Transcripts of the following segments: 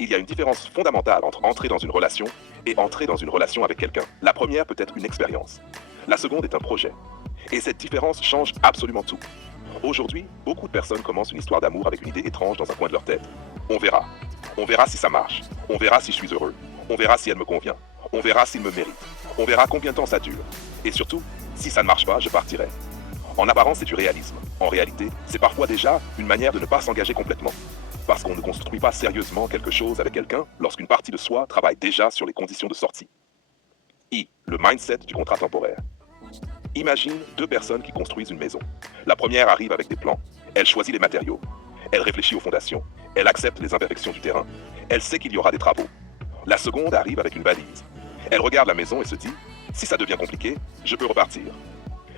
Il y a une différence fondamentale entre entrer dans une relation et entrer dans une relation avec quelqu'un. La première peut être une expérience. La seconde est un projet. Et cette différence change absolument tout. Aujourd'hui, beaucoup de personnes commencent une histoire d'amour avec une idée étrange dans un coin de leur tête. On verra. On verra si ça marche. On verra si je suis heureux. On verra si elle me convient. On verra s'il me mérite. On verra combien de temps ça dure. Et surtout, si ça ne marche pas, je partirai. En apparence, c'est du réalisme. En réalité, c'est parfois déjà une manière de ne pas s'engager complètement. Parce qu'on ne construit pas sérieusement quelque chose avec quelqu'un lorsqu'une partie de soi travaille déjà sur les conditions de sortie. Le mindset du contrat temporaire. Imagine deux personnes qui construisent une maison. La première arrive avec des plans. Elle choisit les matériaux. Elle réfléchit aux fondations. Elle accepte les imperfections du terrain. Elle sait qu'il y aura des travaux. La seconde arrive avec une valise. Elle regarde la maison et se dit, si ça devient compliqué, je peux repartir.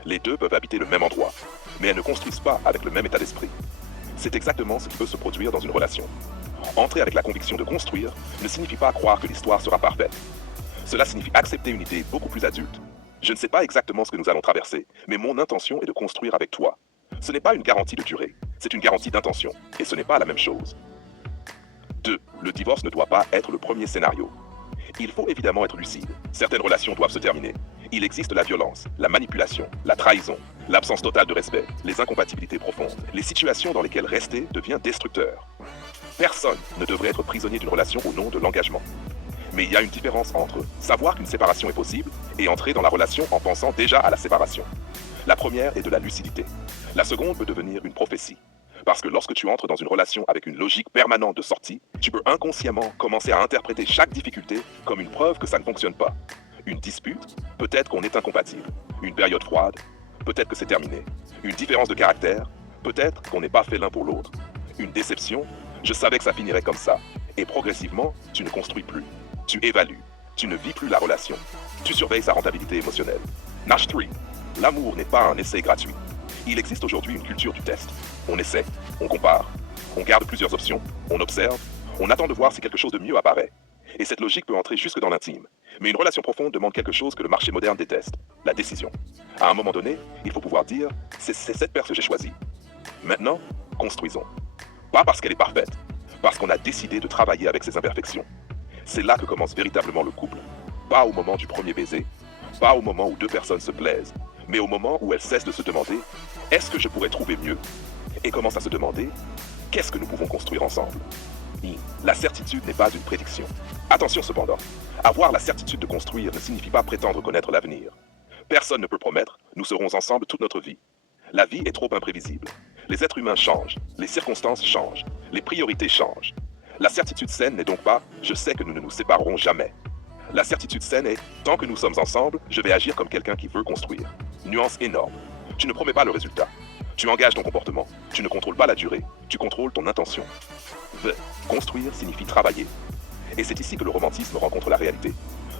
Les deux peuvent habiter le même endroit, mais elles ne construisent pas avec le même état d'esprit. C'est exactement ce qui peut se produire dans une relation. Entrer avec la conviction de construire ne signifie pas croire que l'histoire sera parfaite. Cela signifie accepter une idée beaucoup plus adulte. Je ne sais pas exactement ce que nous allons traverser, mais mon intention est de construire avec toi. Ce n'est pas une garantie de durée, c'est une garantie d'intention, et ce n'est pas la même chose. 2. Le divorce ne doit pas être le premier scénario. Il faut évidemment être lucide. Certaines relations doivent se terminer. Il existe la violence, la manipulation, la trahison, l'absence totale de respect, les incompatibilités profondes, les situations dans lesquelles rester devient destructeur. Personne ne devrait être prisonnier d'une relation au nom de l'engagement. Mais il y a une différence entre savoir qu'une séparation est possible et entrer dans la relation en pensant déjà à la séparation. La première est de la lucidité. La seconde peut devenir une prophétie. Parce que lorsque tu entres dans une relation avec une logique permanente de sortie, tu peux inconsciemment commencer à interpréter chaque difficulté comme une preuve que ça ne fonctionne pas. Une dispute, peut-être qu'on est incompatible. Une période froide, peut-être que c'est terminé. Une différence de caractère, peut-être qu'on n'est pas fait l'un pour l'autre. Une déception, je savais que ça finirait comme ça. Et progressivement, tu ne construis plus. Tu évalues. Tu ne vis plus la relation. Tu surveilles sa rentabilité émotionnelle. Notch 3. L'amour n'est pas un essai gratuit. Il existe aujourd'hui une culture du test. On essaie, on compare, on garde plusieurs options, on observe, on attend de voir si quelque chose de mieux apparaît. Et cette logique peut entrer jusque dans l'intime. Mais une relation profonde demande quelque chose que le marché moderne déteste, la décision. À un moment donné, il faut pouvoir dire, c'est cette personne que j'ai choisie. Maintenant, construisons. Pas parce qu'elle est parfaite, parce qu'on a décidé de travailler avec ses imperfections. C'est là que commence véritablement le couple. Pas au moment du premier baiser, pas au moment où deux personnes se plaisent, mais au moment où elles cessent de se demander « Est-ce que je pourrais trouver mieux ?» et commencent à se demander « Qu'est-ce que nous pouvons construire ensemble ?» La certitude n'est pas une prédiction. Attention cependant, avoir la certitude de construire ne signifie pas prétendre connaître l'avenir. Personne ne peut promettre « Nous serons ensemble toute notre vie ». La vie est trop imprévisible. Les êtres humains changent, les circonstances changent, les priorités changent. La certitude saine n'est donc pas « Je sais que nous ne nous séparerons jamais ». La certitude saine est « Tant que nous sommes ensemble, je vais agir comme quelqu'un qui veut construire ». Nuance énorme. Tu ne promets pas le résultat. Tu engages ton comportement. Tu ne contrôles pas la durée. Tu contrôles ton intention. Construire signifie travailler. Et c'est ici que le romantisme rencontre la réalité.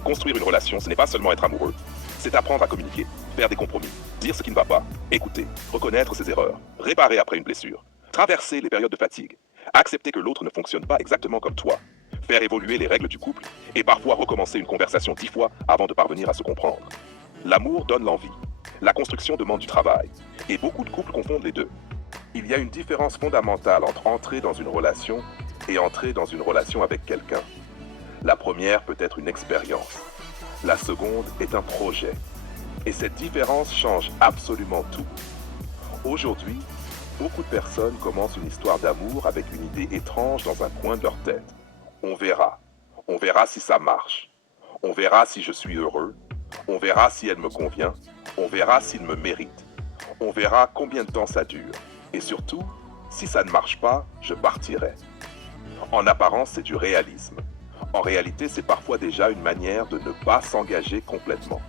Construire une relation, ce n'est pas seulement être amoureux. C'est apprendre à communiquer, faire des compromis, dire ce qui ne va pas, écouter, reconnaître ses erreurs, réparer après une blessure, traverser les périodes de fatigue, accepter que l'autre ne fonctionne pas exactement comme toi, faire évoluer les règles du couple et parfois recommencer une conversation 10 fois avant de parvenir à se comprendre. L'amour donne l'envie. La construction demande du travail. Et beaucoup de couples confondent les deux. Il y a une différence fondamentale entre entrer dans une relation et entrer dans une relation avec quelqu'un. La première peut être une expérience. La seconde est un projet. Et cette différence change absolument tout. Aujourd'hui, beaucoup de personnes commencent une histoire d'amour avec une idée étrange dans un coin de leur tête. On verra. On verra si ça marche. On verra si je suis heureux. On verra si elle me convient. On verra s'il me mérite. On verra combien de temps ça dure. Et surtout, si ça ne marche pas, je partirai. En apparence, c'est du réalisme. En réalité, c'est parfois déjà une manière de ne pas s'engager complètement.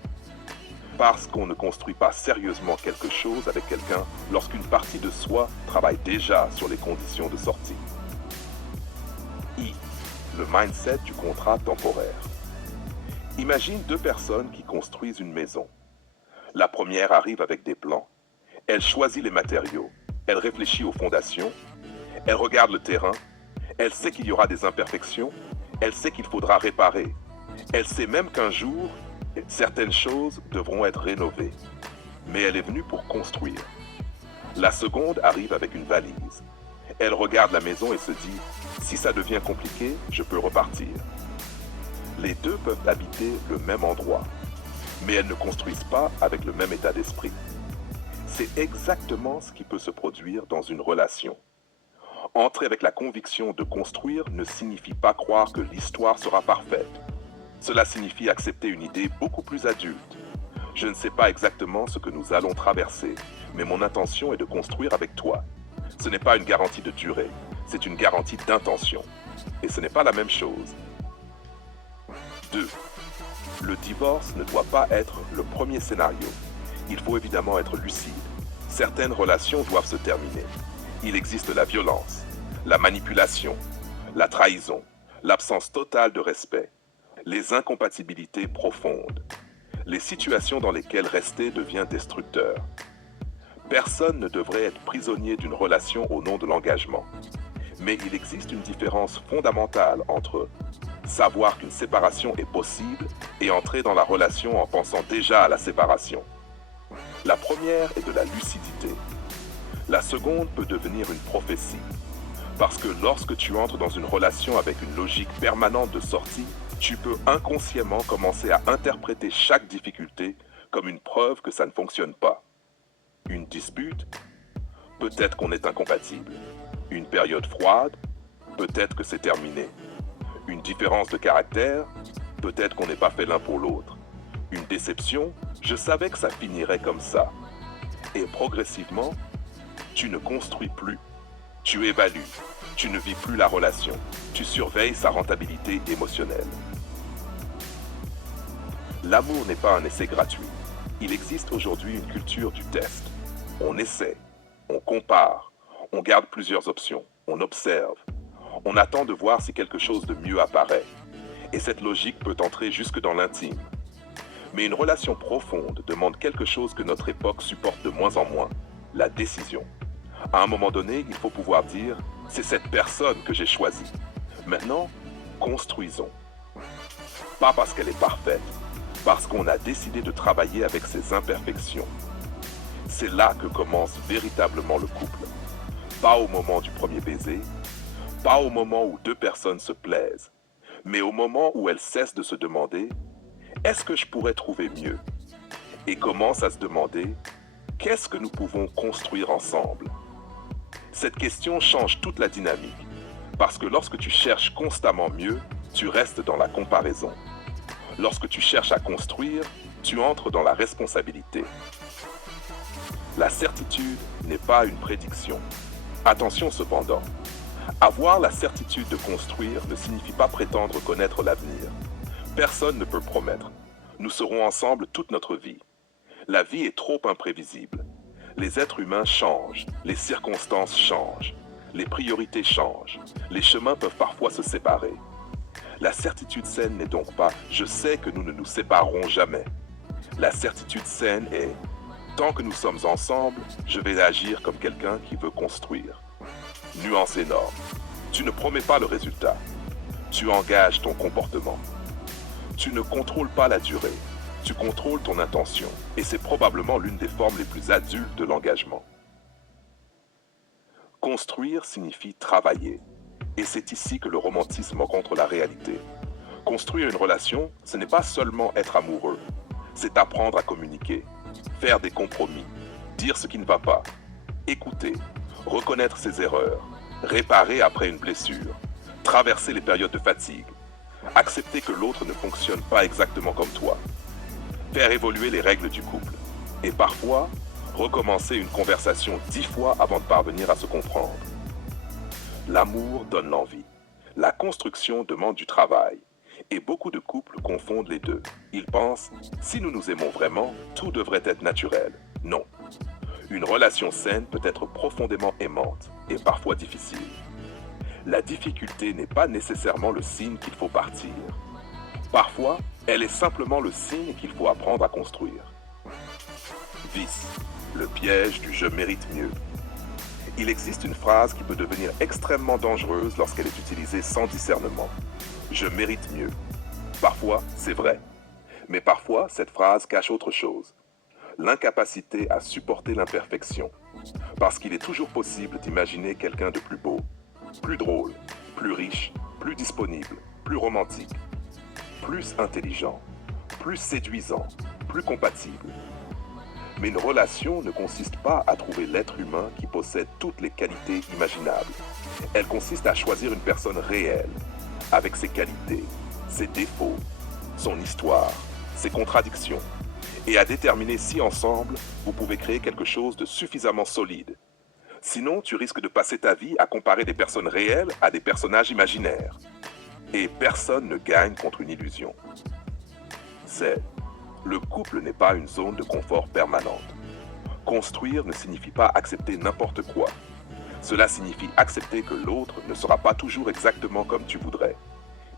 Parce qu'on ne construit pas sérieusement quelque chose avec quelqu'un lorsqu'une partie de soi travaille déjà sur les conditions de sortie. Le mindset du contrat temporaire. Imagine deux personnes qui construisent une maison. La première arrive avec des plans. Elle choisit les matériaux. Elle réfléchit aux fondations. Elle regarde le terrain. Elle sait qu'il y aura des imperfections. Elle sait qu'il faudra réparer. Elle sait même qu'un jour, certaines choses devront être rénovées. Mais elle est venue pour construire. La seconde arrive avec une valise. Elle regarde la maison et se dit Si ça devient compliqué, je peux repartir. Les deux peuvent habiter le même endroit, mais elles ne construisent pas avec le même état d'esprit. C'est exactement ce qui peut se produire dans une relation. Entrer avec la conviction de construire ne signifie pas croire que l'histoire sera parfaite. Cela signifie accepter une idée beaucoup plus adulte. Je ne sais pas exactement ce que nous allons traverser, mais mon intention est de construire avec toi. Ce n'est pas une garantie de durée, c'est une garantie d'intention. Et ce n'est pas la même chose. 2. Le divorce ne doit pas être le premier scénario. Il faut évidemment être lucide. Certaines relations doivent se terminer. Il existe la violence, la manipulation, la trahison, l'absence totale de respect, les incompatibilités profondes, les situations dans lesquelles rester devient destructeur. Personne ne devrait être prisonnier d'une relation au nom de l'engagement. Mais il existe une différence fondamentale entre savoir qu'une séparation est possible et entrer dans la relation en pensant déjà à la séparation. La première est de la lucidité. La seconde peut devenir une prophétie. Parce que lorsque tu entres dans une relation avec une logique permanente de sortie, tu peux inconsciemment commencer à interpréter chaque difficulté comme une preuve que ça ne fonctionne pas. Une dispute, peut-être qu'on est incompatible. Une période froide, peut-être que c'est terminé. Une différence de caractère, peut-être qu'on n'est pas fait l'un pour l'autre. Une déception, je savais que ça finirait comme ça. Et progressivement, tu ne construis plus. Tu évalues. Tu ne vis plus la relation. Tu surveilles sa rentabilité émotionnelle. L'amour n'est pas un essai gratuit. Il existe aujourd'hui une culture du test. On essaie, on compare, on garde plusieurs options, on observe. On attend de voir si quelque chose de mieux apparaît. Et cette logique peut entrer jusque dans l'intime. Mais une relation profonde demande quelque chose que notre époque supporte de moins en moins, la décision. À un moment donné, il faut pouvoir dire « c'est cette personne que j'ai choisie ». Maintenant, construisons. Pas parce qu'elle est parfaite, parce qu'on a décidé de travailler avec ses imperfections. C'est là que commence véritablement le couple. Pas au moment du premier baiser, pas au moment où deux personnes se plaisent, mais au moment où elles cessent de se demander « est-ce que je pourrais trouver mieux ?» et commencent à se demander « qu'est-ce que nous pouvons construire ensemble ?» Cette question change toute la dynamique, parce que lorsque tu cherches constamment mieux, tu restes dans la comparaison. Lorsque tu cherches à construire, tu entres dans la responsabilité. La certitude n'est pas une prédiction. Attention cependant, avoir la certitude de construire ne signifie pas prétendre connaître l'avenir. Personne ne peut promettre. Nous serons ensemble toute notre vie. La vie est trop imprévisible. Les êtres humains changent, les circonstances changent, les priorités changent, les chemins peuvent parfois se séparer. La certitude saine n'est donc pas « je sais que nous ne nous séparerons jamais ». La certitude saine est « tant que nous sommes ensemble, je vais agir comme quelqu'un qui veut construire ». Nuance énorme. Tu ne promets pas le résultat. Tu engages ton comportement. Tu ne contrôles pas la durée. Tu contrôles ton intention. Et c'est probablement l'une des formes les plus adultes de l'engagement. Construire signifie travailler. Et c'est ici que le romantisme rencontre la réalité. Construire une relation, ce n'est pas seulement être amoureux. C'est apprendre à communiquer, faire des compromis, dire ce qui ne va pas, écouter, reconnaître ses erreurs, réparer après une blessure, traverser les périodes de fatigue, accepter que l'autre ne fonctionne pas exactement comme toi, faire évoluer les règles du couple, et parfois, recommencer une conversation 10 fois avant de parvenir à se comprendre. L'amour donne l'envie. La construction demande du travail. Et beaucoup de couples confondent les deux. Ils pensent, si nous nous aimons vraiment, tout devrait être naturel. Non. Une relation saine peut être profondément aimante et parfois difficile. La difficulté n'est pas nécessairement le signe qu'il faut partir. Parfois, elle est simplement le signe qu'il faut apprendre à construire. Vice, le piège du « je mérite mieux ». Il existe une phrase qui peut devenir extrêmement dangereuse lorsqu'elle est utilisée sans discernement. Je mérite mieux. Parfois, c'est vrai. Mais parfois, cette phrase cache autre chose. L'incapacité à supporter l'imperfection. Parce qu'il est toujours possible d'imaginer quelqu'un de plus beau, plus drôle, plus riche, plus disponible, plus romantique, plus intelligent, plus séduisant, plus compatible. Mais une relation ne consiste pas à trouver l'être humain qui possède toutes les qualités imaginables. Elle consiste à choisir une personne réelle, avec ses qualités, ses défauts, son histoire, ses contradictions, et à déterminer si ensemble, vous pouvez créer quelque chose de suffisamment solide. Sinon, tu risques de passer ta vie à comparer des personnes réelles à des personnages imaginaires. Et personne ne gagne contre une illusion. Le couple n'est pas une zone de confort permanente. Construire ne signifie pas accepter n'importe quoi. Cela signifie accepter que l'autre ne sera pas toujours exactement comme tu voudrais.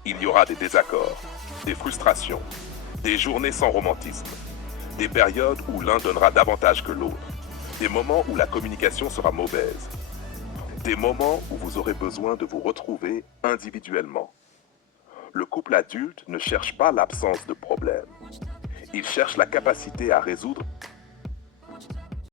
Il y aura des désaccords, des frustrations, des journées sans romantisme, des périodes où l'un donnera davantage que l'autre, des moments où la communication sera mauvaise, des moments où vous aurez besoin de vous retrouver individuellement. Le couple adulte ne cherche pas l'absence de problèmes. Il cherche la capacité à résoudre